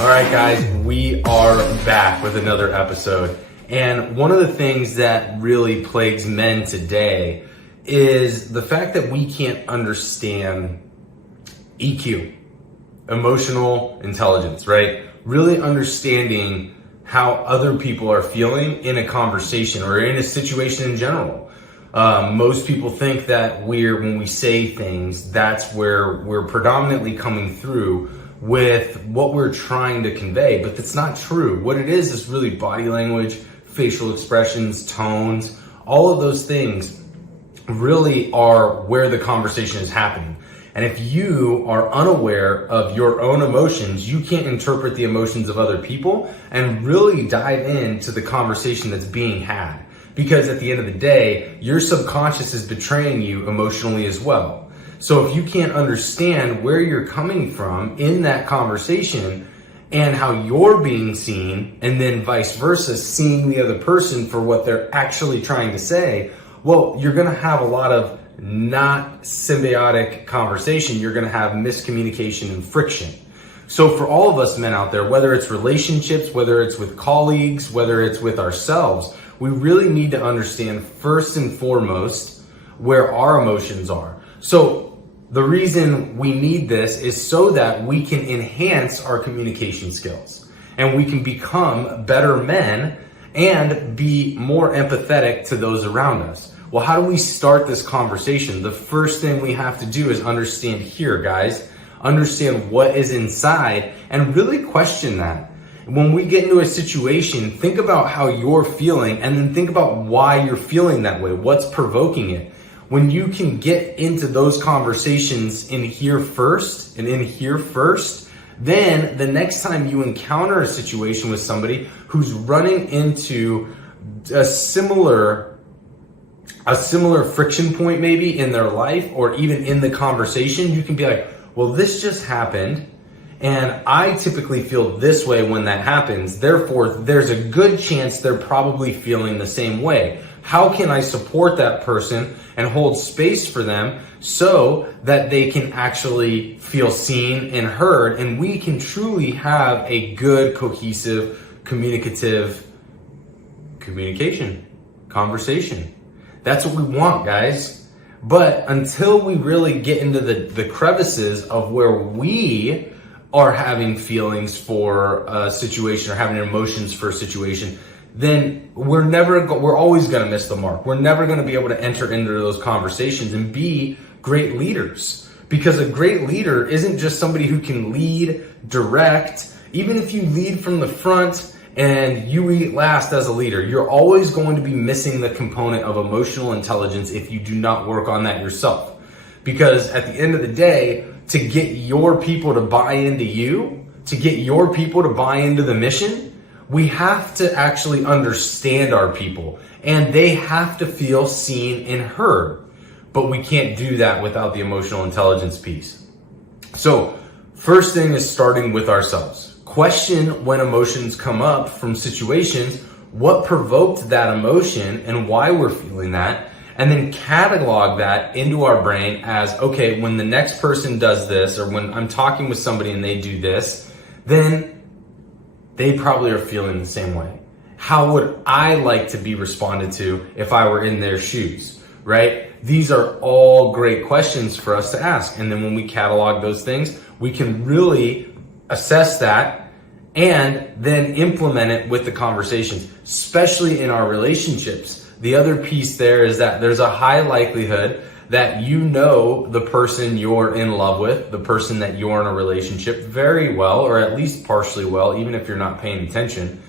All right, guys, we are back with another episode. And one of the things that really plagues men today is the fact that we can't understand EQ, emotional intelligence, right? Really understanding how other people are feeling in a conversation or in a situation in general. Most people think that when we say things, that's where we're predominantly coming through with what we're trying to convey, but that's not true. What it is really body language, facial expressions, tones, all of those things really are where the conversation is happening. And if you are unaware of your own emotions, you can't interpret the emotions of other people and really dive into the conversation that's being had. Because at the end of the day, your subconscious is betraying you emotionally as well. So if you can't understand where you're coming from in that conversation and how you're being seen, and then vice versa, seeing the other person for what they're actually trying to say, well, you're going to have a lot of not symbiotic conversation. You're going to have miscommunication and friction. So for all of us men out there, whether it's relationships, whether it's with colleagues, whether it's with ourselves, we really need to understand first and foremost where our emotions are. So the reason we need this is so that we can enhance our communication skills and we can become better men and be more empathetic to those around us. Well, how do we start this conversation? The first thing we have to do is understand here, guys. Understand what is inside and really question that. When we get into a situation, think about how you're feeling and then think about why you're feeling that way. What's provoking it? When you can get into those conversations in here first, then the next time you encounter a situation with somebody who's running into a similar friction point maybe in their life or even in the conversation, you can be like, well, this just happened and I typically feel this way when that happens. Therefore, there's a good chance they're probably feeling the same way. How can I support that person and hold space for them so that they can actually feel seen and heard, and we can truly have a good, cohesive, communication. That's what we want, guys. But until we really get into the crevices of where we are having feelings for a situation or having emotions for a situation, then we're always going to miss the mark. We're never going to be able to enter into those conversations and be great leaders. Because a great leader isn't just somebody who can lead, direct. Even if you lead from the front and you eat last as a leader, you're always going to be missing the component of emotional intelligence if you do not work on that yourself. Because at the end of the day, to get your people to buy into you, to get your people to buy into the mission, we have to actually understand our people and they have to feel seen and heard. But we can't do that without the emotional intelligence piece. So first thing is starting with ourselves. Question when emotions come up from situations, what provoked that emotion and why we're feeling that, and then catalog that into our brain as, okay, when the next person does this, or when I'm talking with somebody and they do this, then they probably are feeling the same way. How would I like to be responded to if I were in their shoes, right? These are all great questions for us to ask. And then when we catalog those things, we can really assess that and then implement it with the conversations, especially in our relationships. The other piece there is that there's a high likelihood that you know the person you're in love with, the person that you're in a relationship very well, or at least partially well, even if you're not paying attention.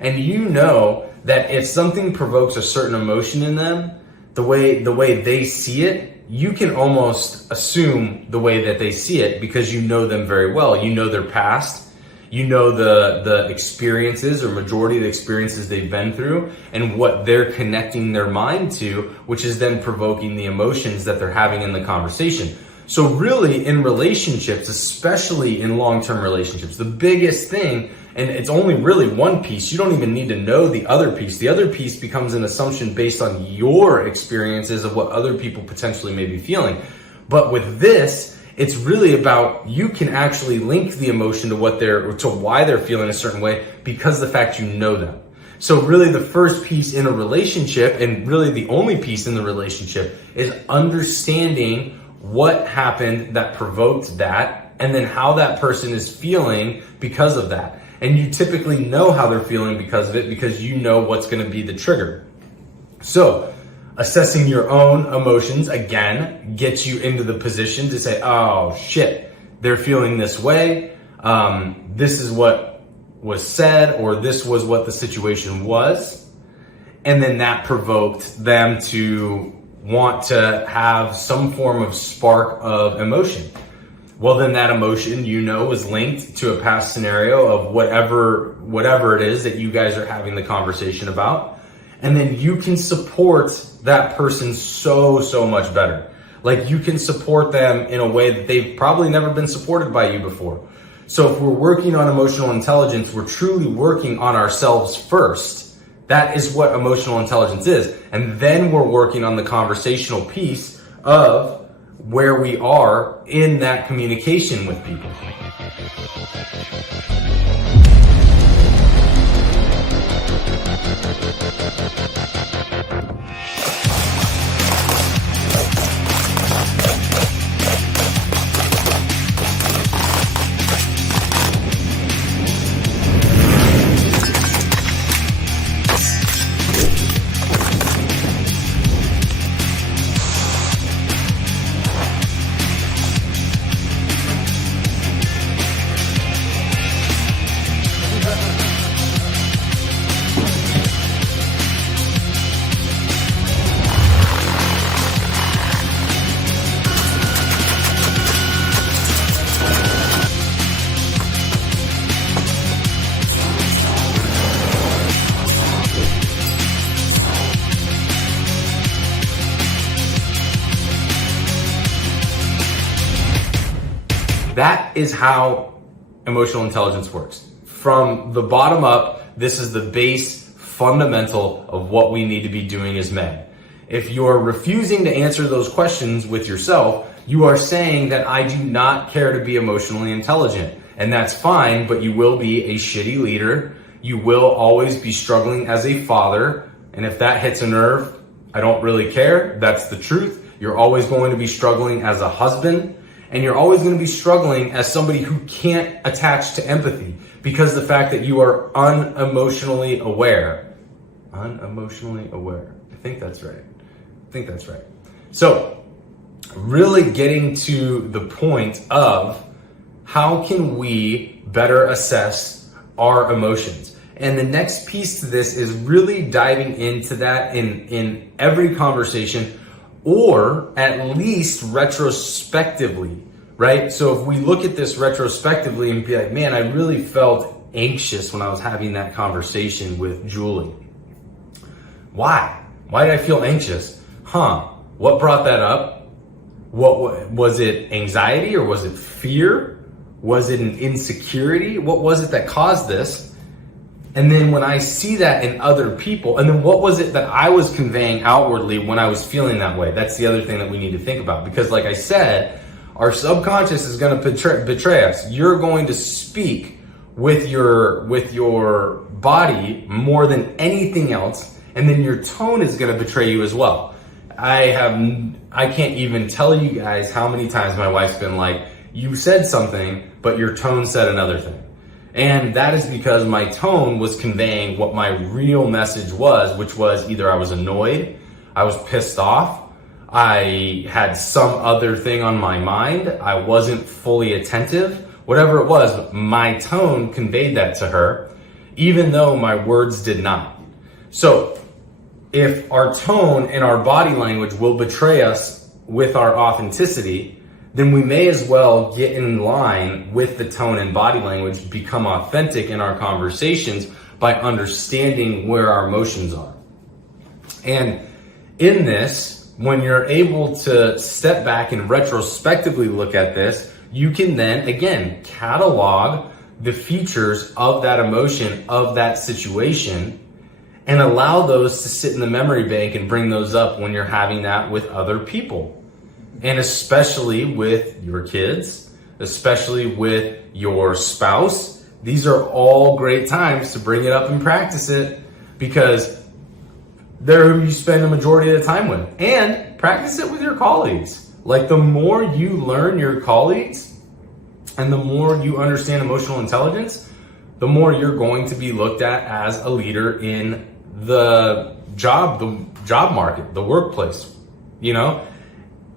And you know that if something provokes a certain emotion in them, the way they see it, you can almost assume the way that they see it because you know them very well. You know their past. You know the experiences or majority of the experiences they've been through and what they're connecting their mind to, which is then provoking the emotions that they're having in the conversation. So really in relationships, especially in long-term relationships, the biggest thing, and it's only really one piece, you don't even need to know the other piece. The other piece becomes an assumption based on your experiences of what other people potentially may be feeling. But with this, It's really about, you can actually link the emotion to why they're feeling a certain way because of the fact you know them. So really the first piece in a relationship, and really the only piece in the relationship, is understanding what happened that provoked that, and then how that person is feeling because of that. And you typically know how they're feeling because of it, because you know what's going to be the trigger. So assessing your own emotions, again, gets you into the position to say, oh shit, they're feeling this way. This is what was said, or this was what the situation was. And then that provoked them to want to have some form of spark of emotion. Well, then that emotion, is linked to a past scenario of whatever it is that you guys are having the conversation about. And then you can support that person so much better. Like, you can support them in a way that they've probably never been supported by you before. So if we're working on emotional intelligence, we're truly working on ourselves first. That is what emotional intelligence is. And then we're working on the conversational piece of where we are in that communication with people. That is how emotional intelligence works. From the bottom up, this is the base fundamental of what we need to be doing as men. If you're refusing to answer those questions with yourself, you are saying that I do not care to be emotionally intelligent. And that's fine, but you will be a shitty leader. You will always be struggling as a father. And if that hits a nerve, I don't really care. That's the truth. You're always going to be struggling as a husband. And you're always going to be struggling as somebody who can't attach to empathy, because the fact that you are unemotionally aware. Unemotionally aware. I think that's right. So really getting to the point of how can we better assess our emotions. And the next piece to this is really diving into that in every conversation, or at least retrospectively, right? So if we look at this retrospectively and be like, man, I really felt anxious when I was having that conversation with Julie. Why? Why did I feel anxious? What brought that up? What was it? Anxiety, or was it fear? Was it an insecurity? What was it that caused this? And then when I see that in other people, and then what was it that I was conveying outwardly when I was feeling that way? That's the other thing that we need to think about. Because like I said, our subconscious is going to betray us. You're going to speak with your body more than anything else. And then your tone is going to betray you as well. I can't even tell you guys how many times my wife's been like, you said something, but your tone said another thing. And that is because my tone was conveying what my real message was, which was either I was annoyed, I was pissed off, I had some other thing on my mind, I wasn't fully attentive, whatever it was, my tone conveyed that to her, even though my words did not. So if our tone and our body language will betray us with our authenticity, then we may as well get in line with the tone and body language, become authentic in our conversations by understanding where our emotions are. And in this, when you're able to step back and retrospectively look at this, you can then, again, catalog the features of that emotion, of that situation, and allow those to sit in the memory bank and bring those up when you're having that with other people. And especially with your kids, especially with your spouse, these are all great times to bring it up and practice it, because they're who you spend the majority of the time with. And practice it with your colleagues. Like, the more you learn your colleagues and the more you understand emotional intelligence, the more you're going to be looked at as a leader in the job market, the workplace, you know?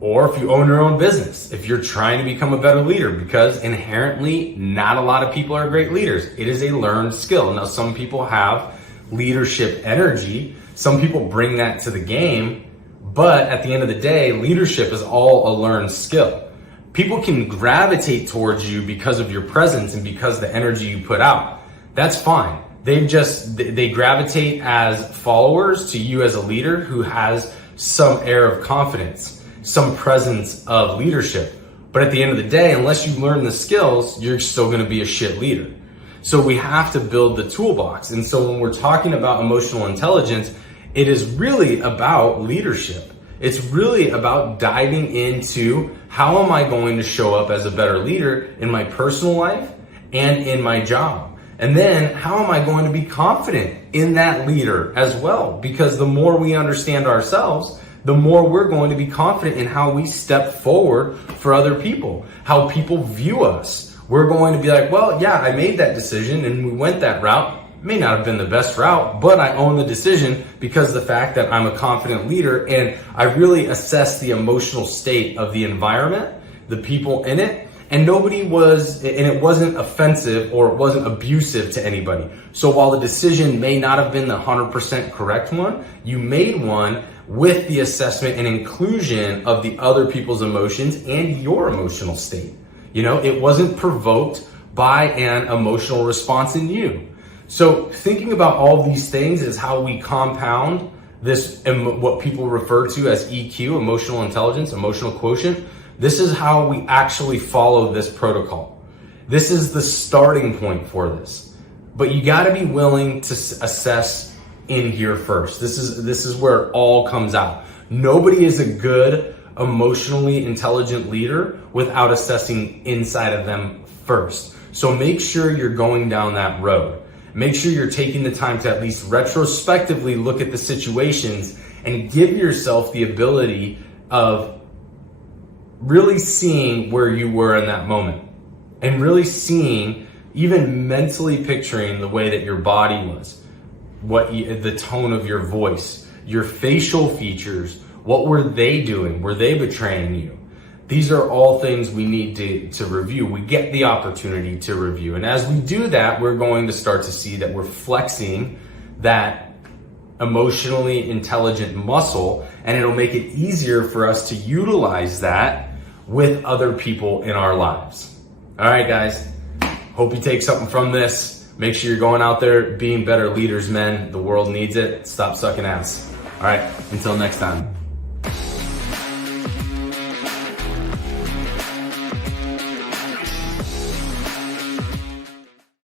Or if you own your own business, if you're trying to become a better leader, because inherently not a lot of people are great leaders. It is a learned skill. Now, some people have leadership energy. Some people bring that to the game, but at the end of the day, leadership is all a learned skill. People can gravitate towards you because of your presence and because of the energy you put out. That's fine. They gravitate as followers to you as a leader who has some air of confidence, some presence of leadership. But at the end of the day, unless you learn the skills, you're still going to be a shit leader. So we have to build the toolbox. And so when we're talking about emotional intelligence, it is really about leadership. It's really about diving into, how am I going to show up as a better leader in my personal life and in my job? And then how am I going to be confident in that leader as well? Because the more we understand ourselves, the more we're going to be confident in how we step forward for other people, how people view us. We're going to be like, well, yeah, I made that decision and we went that route. May not have been the best route, but I own the decision because of the fact that I'm a confident leader and I really assess the emotional state of the environment, the people in it, and it wasn't offensive or it wasn't abusive to anybody. So while the decision may not have been the 100% correct one, you made one with the assessment and inclusion of the other people's emotions and your emotional state. You know, it wasn't provoked by an emotional response in you. So thinking about all these things is how we compound this, what people refer to as EQ, emotional intelligence, emotional quotient. This is how we actually follow this protocol. This is the starting point for this. But you got to be willing to assess in here first. This is where it all comes out. Nobody is a good, emotionally intelligent leader without assessing inside of them first. So make sure you're going down that road. Make sure you're taking the time to at least retrospectively look at the situations and give yourself the ability of really seeing where you were in that moment and really seeing, even mentally picturing the way that your body was, the tone of your voice, your facial features. What were they doing? Were they betraying you? These are all things we need to review. We get the opportunity to review. And as we do that, we're going to start to see that we're flexing that emotionally intelligent muscle, and it'll make it easier for us to utilize that with other people in our lives. All right, guys. Hope you take something from this. Make sure you're going out there being better leaders, men. The world needs it. Stop sucking ass. All right, until next time.